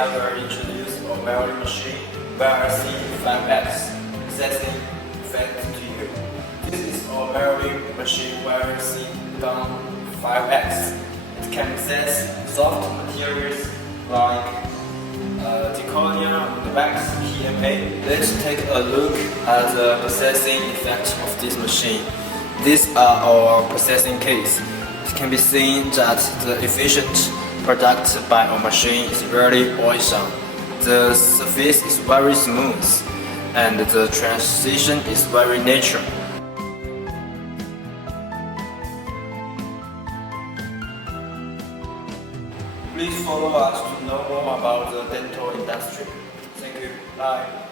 I will introduce a welding machine YRC-5X accessing effect to you. This is a welding machine YRC-5X. It can access soft materials like zirconia, wax, PMMA. Let's take a look at the processing effect of this machine. These are our processing case. It can be seen that the efficient product by our machine is very awesome. The surface is very smooth and the transition is very natural. Please follow us to know more about the dental industry. Thank you. Bye.